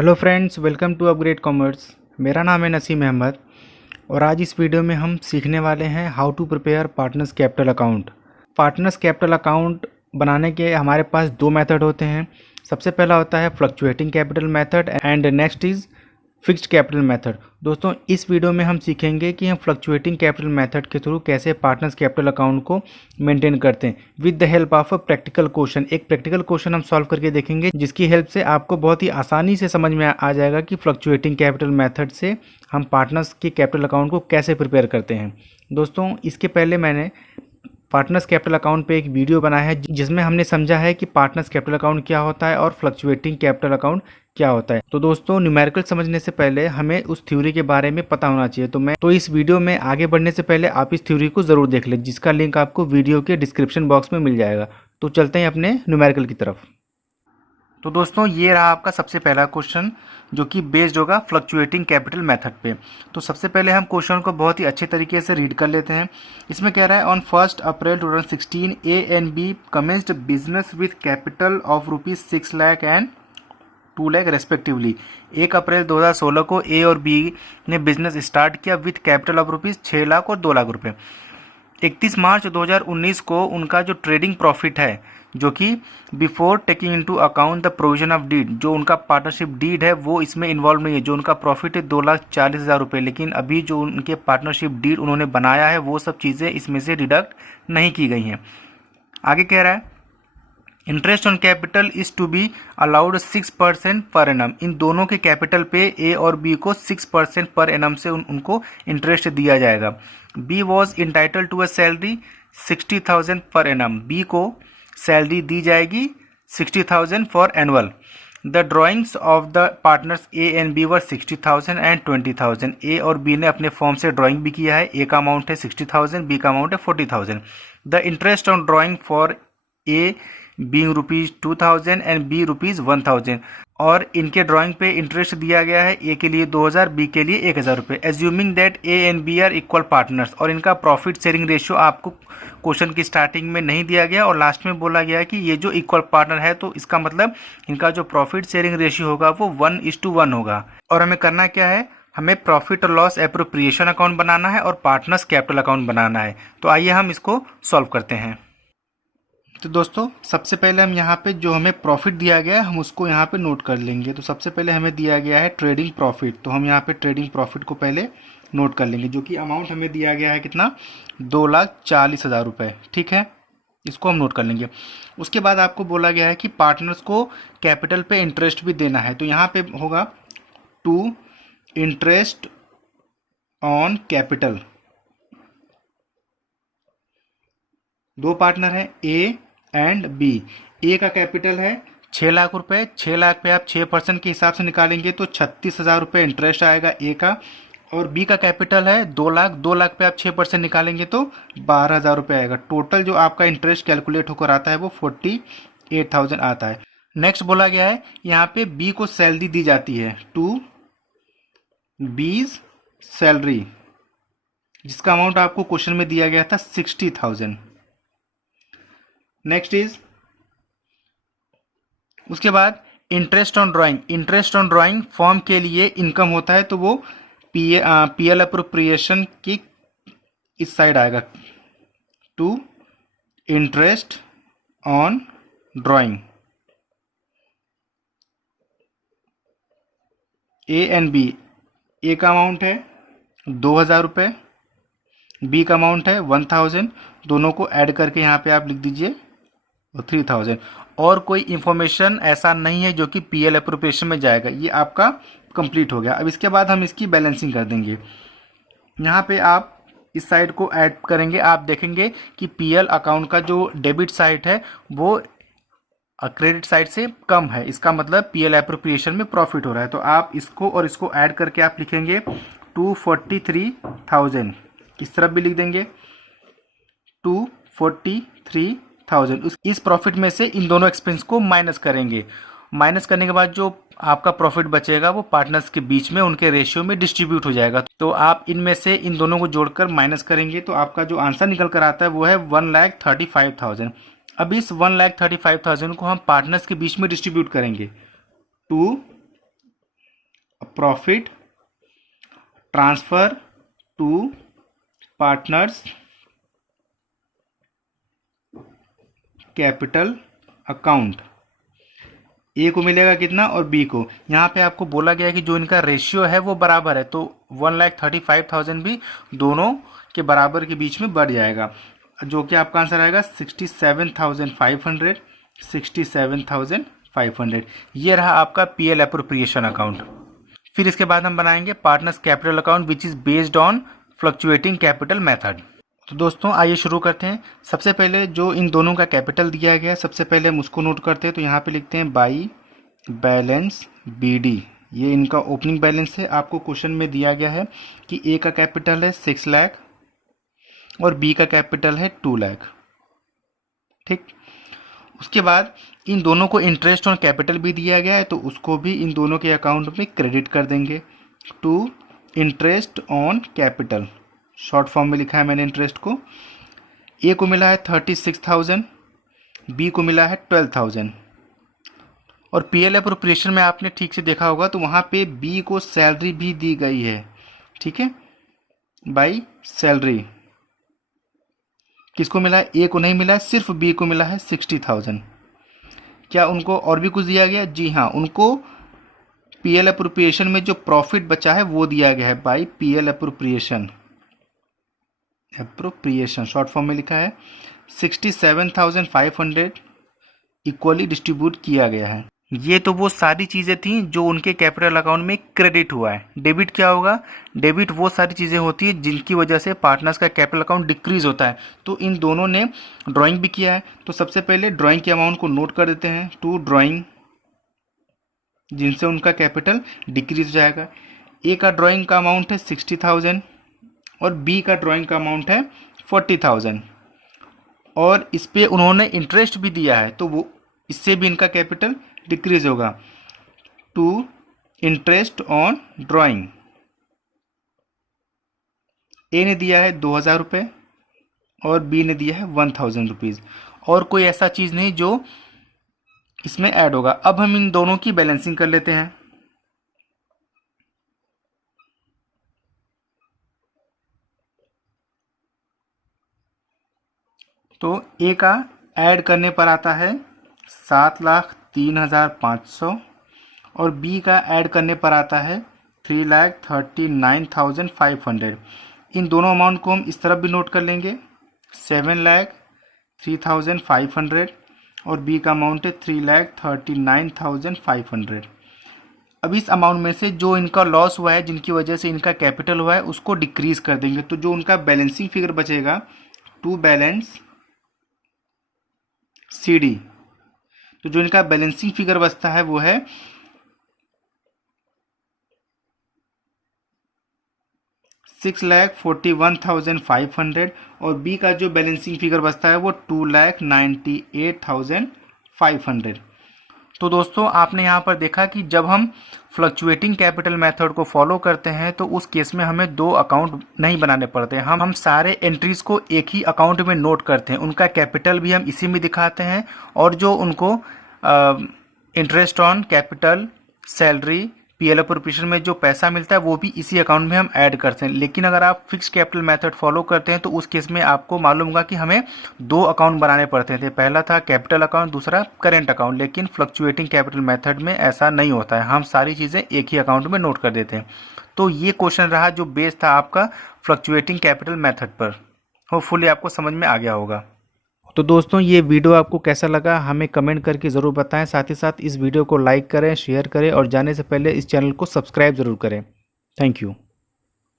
Hello friends, welcome to Upgrade Commerce. मेरा नाम है नसीम अहमद और आज इस वीडियो में हम सीखने वाले हैं how to prepare partners capital account. Partners capital account बनाने के हमारे पास दो मेथड होते हैं। सबसे पहला होता है fluctuating capital method and next is fixed capital method. दोस्तों, इस वीडियो में हम सीखेंगे कि हम फ्लक्चुएटिंग कैपिटल मेथड के थ्रू कैसे पार्टनर्स कैपिटल अकाउंट को मेंटेन करते हैं with the help of a practical question. एक प्रैक्टिकल क्वेश्चन हम सॉल्व करके देखेंगे जिसकी हेल्प से आपको बहुत ही आसानी से समझ में आ जाएगा कि फ्लक्चुएटिंग कैपिटल मेथड से हम पार्टनर्स के कैपिटल अकाउंट को कैसे प्रिपेयर करते हैं। दोस्तों, इसके पहले मैंने पार्टनर्स कैपिटल अकाउंट पे एक वीडियो बनाया है जिसमें हमने समझा है कि पार्टनर्स कैपिटल अकाउंट क्या होता है और फ्लक्चुएटिंग कैपिटल अकाउंट क्या होता है। तो दोस्तों, न्यूमेरिकल समझने से पहले हमें उस थ्योरी के बारे में पता होना चाहिए। तो इस वीडियो में आगे बढ़ने से पहले आप इस थ्योरी को ज़रूर देख लें, जिसका लिंक आपको वीडियो के डिस्क्रिप्शन बॉक्स में मिल जाएगा। तो चलते हैं अपने न्यूमेरिकल की तरफ। तो दोस्तों, ये रहा आपका सबसे पहला क्वेश्चन जो कि बेस्ड होगा फ्लक्चुएटिंग कैपिटल मेथड पे। तो सबसे पहले हम क्वेश्चन को बहुत ही अच्छे तरीके से रीड कर लेते हैं। इसमें कह रहा है on 1 April 2016 A and B commenced business with capital of ₹6 lakh and 2 lakh respectively. 1 अप्रैल 2016 को ए और बी ने बिजनेस स्टार्ट किया विथ कैपिटल ऑफ ₹6 लाख और 2 लाख रुपए। 31 मार्च 2019 को उनका जो ट्रेडिंग प्रॉफिट है, जो कि before taking into account the provision of deed, जो उनका पार्टनरशिप डीड है वो इसमें इन्वॉल्व नहीं है। जो उनका प्रॉफिट है 2,40,000 रुपये, लेकिन अभी जो उनके पार्टनरशिप डीड उन्होंने बनाया है वो सब चीज़ें इसमें से डिडक्ट नहीं की गई हैं। आगे कह रहा है interest on capital is to be allowed 6% per annum. इन दोनों के कैपिटल पे ए और बी को 6% पर एनम से उनको इंटरेस्ट दिया जाएगा। B was entitled to a salary 60,000 per annum. B को सैलरी दी जाएगी 60,000 for annual. The drawings of the partners A and B were 60,000 and 20,000। ए और बी ने अपने फॉर्म से ड्राइंग भी किया है। ए का अमाउंट है 60,000, बी का अमाउंट है 40,000। The interest on drawing for A being ₹2,000 and B ₹1,000। और इनके ड्राइंग पे इंटरेस्ट दिया गया है, ए के लिए 2,000, बी के लिए 1,000 रुपये। Assuming that A and B are equal partners. और इनका प्रॉफिट शेयरिंग रेशियो आपको क्वेश्चन की स्टार्टिंग में नहीं दिया गया और लास्ट में बोला गया है कि ये जो इक्वल पार्टनर है, तो इसका मतलब इनका जो प्रॉफिट शेयरिंग रेशियो होगा वो 1:1 होगा। और हमें करना क्या है, हमें प्रॉफिट और लॉस एप्रोप्रिएशन अकाउंट बनाना है और पार्टनर्स कैपिटल अकाउंट बनाना है। तो आइए हम इसको सॉल्व करते हैं। तो दोस्तों, सबसे पहले हम यहाँ पे जो हमें प्रॉफिट दिया गया है हम उसको यहाँ पे नोट कर लेंगे। तो सबसे पहले हमें दिया गया है ट्रेडिंग प्रॉफिट, तो हम यहाँ पे ट्रेडिंग प्रॉफिट को पहले नोट कर लेंगे, जो कि अमाउंट हमें दिया गया है कितना, 2,40,000 रुपये। ठीक है, इसको हम नोट कर लेंगे। उसके बाद आपको बोला गया है कि पार्टनर्स को कैपिटल पे इंटरेस्ट भी देना है, तो यहाँ पे होगा टू इंटरेस्ट ऑन कैपिटल। दो पार्टनर है ए एंड बी। ए का कैपिटल है 6 लाख रुपए। 6 लाख पे आप 6% के हिसाब से निकालेंगे तो 36,000 रुपये इंटरेस्ट आएगा ए का। और बी का कैपिटल है 2 लाख। 2 लाख पे आप 6% निकालेंगे तो 12,000 रुपये आएगा। टोटल जो आपका इंटरेस्ट कैलकुलेट होकर आता है वो 48,000 आता है। नेक्स्ट बोला गया है यहाँ पे बी को सैलरी दी जाती है, टू बीज सैलरी, जिसका अमाउंट आपको क्वेश्चन में दिया गया था 60,000। नेक्स्ट इज उसके बाद interest on drawing. Interest on drawing form के लिए इनकम होता है, तो वो पीएल अप्रोप्रिएशन की इस साइड आएगा, to interest on drawing. A and B, A का अमाउंट है 2,000 रुपये, बी का अमाउंट है 1,000। दोनों को ऐड करके यहाँ पे आप लिख दीजिए 3,000। और कोई इंफॉर्मेशन ऐसा नहीं है जो कि पीएल अप्रोप्रिएशन में जाएगा। ये आपका कंप्लीट हो गया। अब इसके बाद हम इसकी बैलेंसिंग कर देंगे। यहाँ पे आप इस साइड को ऐड करेंगे, आप देखेंगे कि पीएल अकाउंट का जो डेबिट साइड है वो क्रेडिट साइड से कम है। इसका मतलब पीएल अप्रोप्रिएशन में प्रॉफिट हो रहा है। तो आप इसको और इसको ऐड करके आप लिखेंगे 243,000। इस तरफ भी लिख देंगे 243,000। इस प्रॉफिट में से इन दोनों एक्सपेंस को माइनस करेंगे। माइनस करने के बाद जो आपका प्रॉफिट बचेगा वो पार्टनर्स के बीच में उनके रेशियो में डिस्ट्रीब्यूट हो जाएगा। तो आप इनमें से इन दोनों को जोड़कर माइनस करेंगे तो आपका जो आंसर निकल कर आता है वो है 1,35,000। अब इस 1,35,000 को हम पार्टनर्स के बीच में डिस्ट्रीब्यूट करेंगे, to profit transfer to partners capital account. A को मिलेगा कितना और बी को, यहाँ पे आपको बोला गया है कि जो इनका रेशियो है वो बराबर है, तो 1,35,000 भी दोनों के बराबर के बीच में बढ़ जाएगा, जो कि आपका आंसर आएगा 67,500। 67,500 ये रहा आपका पीएल अप्रोप्रिएशन अकाउंट। फिर इसके बाद हम बनाएंगे partners capital account which is based on fluctuating capital method. तो दोस्तों आइए शुरू करते हैं। सबसे पहले जो इन दोनों का कैपिटल दिया गया है, सबसे पहले हम उसको नोट करते हैं। तो यहाँ पे लिखते हैं बाई बैलेंस बीडी, ये इनका ओपनिंग बैलेंस है। आपको क्वेश्चन में दिया गया है कि ए का कैपिटल है 6 लाख और बी का कैपिटल है 2 लाख। ठीक, उसके बाद इन दोनों को इंटरेस्ट ऑन कैपिटल भी दिया गया है, तो उसको भी इन दोनों के अकाउंट में क्रेडिट कर देंगे to interest on capital. Short form में लिखा है मैंने इंटरेस्ट को। ए को मिला है 36,000, बी को मिला है 12,000। और पीएल अप्रोप्रिएशन में आपने ठीक से देखा होगा तो वहाँ पे बी को सैलरी भी दी गई है, ठीक है, बाई सैलरी। किसको मिला है? ए को नहीं मिला है, सिर्फ बी को मिला है 60,000। क्या उनको और भी कुछ दिया गया? जी हाँ, उनको पीएल अप्रोप्रिएशन में जो प्रॉफिट बचा है वो दिया गया है by PL appropriation. Appropriation short form में लिखा है 67,500 इक्वली डिस्ट्रीब्यूट किया गया है। ये तो वो सारी चीज़ें थी जो उनके कैपिटल अकाउंट में क्रेडिट हुआ है। डेबिट क्या होगा? डेबिट वो सारी चीज़ें होती है जिनकी वजह से पार्टनर्स का कैपिटल अकाउंट डिक्रीज होता है। तो इन दोनों ने ड्राइंग भी किया है। तो सबसे पहले ड्राइंग के अमाउंट को नोट कर देते हैं, टू ड्राइंग, जिनसे उनका कैपिटल डिक्रीज हो जाएगा। ए का ड्राइंग का अमाउंट है 60,000 और बी का ड्राइंग का अमाउंट है 40,000 और इस पे उन्होंने इंटरेस्ट भी दिया है, तो वो इससे भी इनका कैपिटल डिक्रीज होगा टू इंटरेस्ट ऑन ड्राइंग। ए ने दिया है 2,000 रुपये और बी ने दिया है 1,000 रुपीज़, और कोई ऐसा चीज़ नहीं जो इसमें ऐड होगा। अब हम इन दोनों की बैलेंसिंग कर लेते हैं। तो ए का ऐड करने पर आता है 7,03,500 और बी का ऐड करने पर आता है 3,39,500। इन दोनों अमाउंट को हम इस तरफ भी नोट कर लेंगे, 7,03,500 और बी का अमाउंट है 3,39,500। अब इस अमाउंट में से जो इनका लॉस हुआ है, जिनकी वजह से इनका कैपिटल हुआ है, उसको डिक्रीज कर देंगे। तो जो उनका बैलेंसिंग फिगर बचेगा टू बैलेंस CD, तो जो इनका बैलेंसिंग फिगर बचता है वो है 6,41,500 और बी का जो बैलेंसिंग फिगर बचता है वो 2,98,500। तो दोस्तों आपने यहाँ पर देखा कि जब हम फ्लक्चुएटिंग कैपिटल मेथड को फॉलो करते हैं तो उस केस में हमें दो अकाउंट नहीं बनाने पड़ते हैं। हम सारे एंट्रीज को एक ही अकाउंट में नोट करते हैं, उनका कैपिटल भी हम इसी में दिखाते हैं और जो उनको interest on capital, salary, PL appropriation में जो पैसा मिलता है वो भी इसी अकाउंट में हम ऐड करते हैं। लेकिन अगर आप फिक्स कैपिटल मेथड फॉलो करते हैं तो उस केस में आपको मालूम होगा कि हमें दो अकाउंट बनाने पड़ते थे। पहला था कैपिटल अकाउंट, दूसरा करेंट अकाउंट। लेकिन फ्लक्चुएटिंग कैपिटल मेथड में ऐसा नहीं होता है, हम सारी चीज़ें एक ही अकाउंट में नोट कर देते हैं। तो ये क्वेश्चन रहा जो बेस था आपका फ्लक्चुएटिंग कैपिटल मेथड पर। होपफुली आपको समझ में आ गया होगा। तो दोस्तों ये वीडियो आपको कैसा लगा हमें कमेंट करके ज़रूर बताएं। साथ ही साथ इस वीडियो को लाइक करें, शेयर करें और जाने से पहले इस चैनल को सब्सक्राइब ज़रूर करें। Thank you.